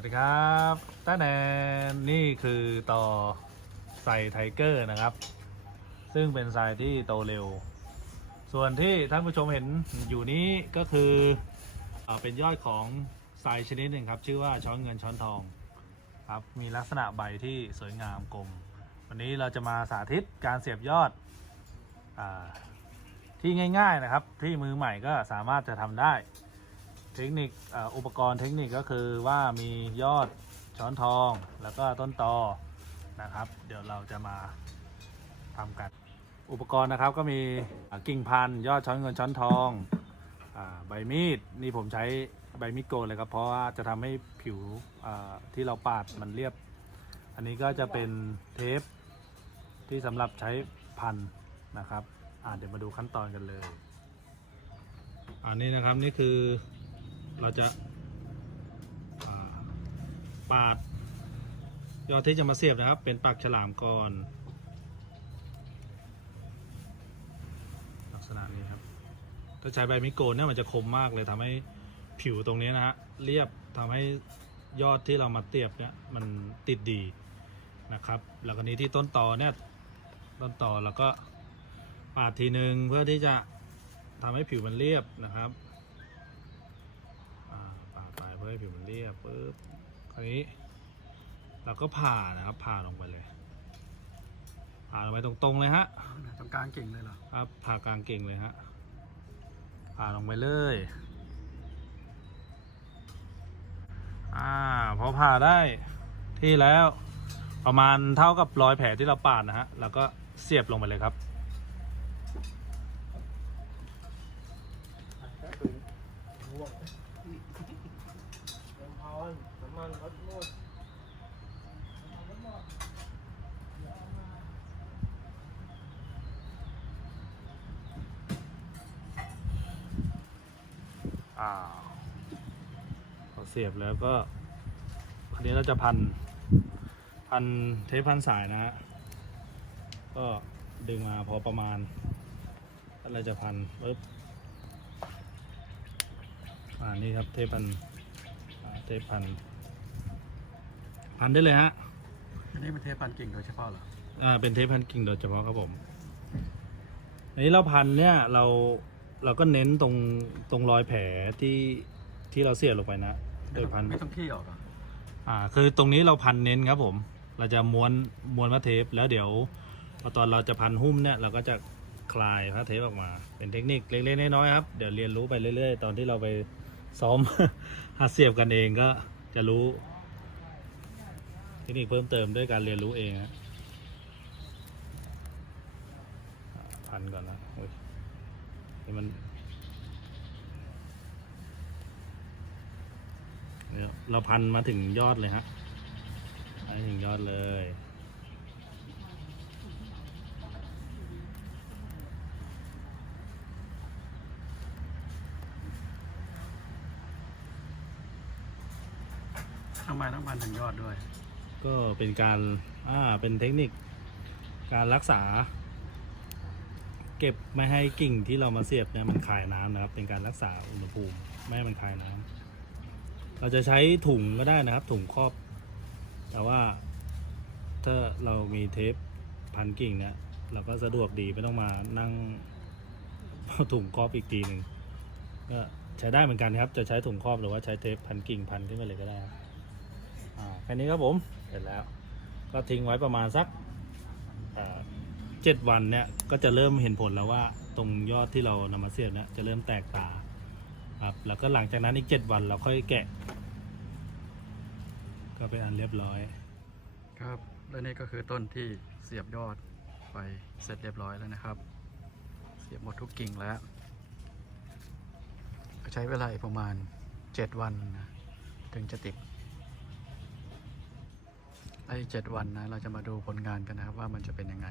วัสดีครับต้าแนนนี่คือต่อใส่ไทเกอร์นะครับ ซึ่งเป็นทรายที่โตเร็ว ส่วนที่ท่านผู้ชมเห็นอยู่นี้ก็คืออเป็นยอดของทรายชนิดหนึ่งครับ ชื่อว่าช้อนเงินช้อนทองครับมีลักษณะใบที่สวยงามกลม วันนี้เราจะมาสาธิตการเสียบยอดอที่ง่าย ๆนะครับ ที่มือใหม่ก็สามารถจะทำได้ ทคนิคอุปกรณ์เทคนิคก็คือว่ามียอดช้อนทองแล้วก็ต้นตอนะครับ เดี๋ยวเราจะมาทำกัน อุปกรณ์นะครับก็มีกิ่งพันยอดช้อนเงินช้อนทองอใบมีดนี่ผมใช้ใบมีดโกนเลยครับ เพราะว่าจะทำให้ผิวที่เราปาดมันเรียบ อันนี้ก็จะเป็นเทปที่สำหรับใช้พันนะครับเดี๋ยวมาดูขั้นตอนกันเลยอันนี้นะครับนี่คือ เราจะาปาดยอดที่จะมาเสียบนะครับ เป็นปากฉลามก่อน ลักษณะนี้ครับ ถ้าใช้ใบมิโกนเนี่ยมันจะคมมากเลยทำให้ผิวตรงนี้นะฮะเรียบทำให้ยอดที่เรามาเตียบเนี่ยมันติดดีนะครับแล้วก็นี้ที่ต้นต่อเนี่ยต้นต่อเราก็ปาดทีหนึ่งเพื่อที่จะทำให้ผิวมันเรียบนะครับอ่าปาดไปเพื่อ ให้ผิวมันเรียบปุ๊บคราวนี้ เราก็ผ่านะครับ ผ่าลงไปเลย ผ่าลงไปตรงๆเลยฮะตรงกลางเก่งเลยเหรอครับผ่ากลางเก่งเลยฮะผ่าลงไปเลยอ่าพอผ่าได้ที่แล้วประมาณเท่ากับรอยแผลที่เราปาดนะฮะ แล้วก็เสียบลงไปเลยครับ อ่าพอเสียบแล้วก็คราวนี้เราจะพัน พันเทปพันสายนะฮะ ก็ดึงมาพอประมาณแล้วเราจะพันปึ๊บอ่านี่ครับเทปพันเทปพัน พันได้เลยฮะ อันนี้เป็นเทปพันกิ่งโดยเฉพาะเหรอ อ่า เป็นเทปพันกิ่งโดยเฉพาะครับผมอันนี้เราพันเนี่ยเราเราก็เน้นตรงตรงรอยแผลที่ที่เราเสียบลงไปนะโดยพัน ไม่ต้องขี้ออกเหรออ่า คือตรงนี้เราพันเน้นครับผม เราจะม้วนม้วนผ้าเทปแล้วเดี๋ยวพอตอนเราจะพันหุ้มเนี่ยเราก็จะคลายผ้าเทปออกมา เป็นเทคนิคเล็กๆน้อยๆครับ เดี๋ยวเรียนรู้ไปเรื่อยๆ ตอนที่เราไปซ้อม หัดเสียบกันเองก็จะรู้เท คนิคเพิ่มเติมด้วยการเรียนรู้เองฮะพันก่อนนะโอ้ยนี่มันเนี่ยเราพันมาถึงยอดเลยฮะไปถึงยอดเลยทำไมต้องพันถึงยอดด้วย ก็เป็นการอ่าเป็นเทคนิคการรักษา เก็บไม่ให้กิ่งที่เรามาเสียบเนี่ยมันคายน้ำนะครับ เป็นการรักษาอุณหภูมิไม่ให้มันคายน้ำเราจะใช้ถุงก็ได้นะครับ ถุงครอบ แต่ว่าถ้าเรามีเทปพันกิ่งเนี่ยเราก็สะดวกดีไม่ต้องมานั่งเอาถุงครอบอีกทีหนึ่งก็ใช้ได้เหมือนกันครับ จะใช้ถุงครอบหรือว่าใช้เทปพันกิ่งพันขึ้นไปเลยก็ได้ครับ ค่นี้ครับผม เสร็จแล้ว ก็ทิ้งไว้ประมาณสักเจ็ดวันเนี่ยก็จะเริ่มเห็นผลแล้วว่าตรงยอดที่เรานำมาเสียบเนี่ยจะเริ่มแตกตาครับแล้วก็หลังจากนั้นอีกเจ็ดวันเราค่อยแกะ ก็เป็นอันเรียบร้อย ครับและนี่ก็คือต้นที่เสียบยอดไปเสร็จเรียบร้อยแล้วนะครับ เสียบหมดทุกกิ่งแล้ว ใช้เวลาประมาณ 7 วันถึงจะติด ไอ้เจ็ดวันนะ เราจะมาดูผลงานกันนะครับว่ามันจะเป็นยังไง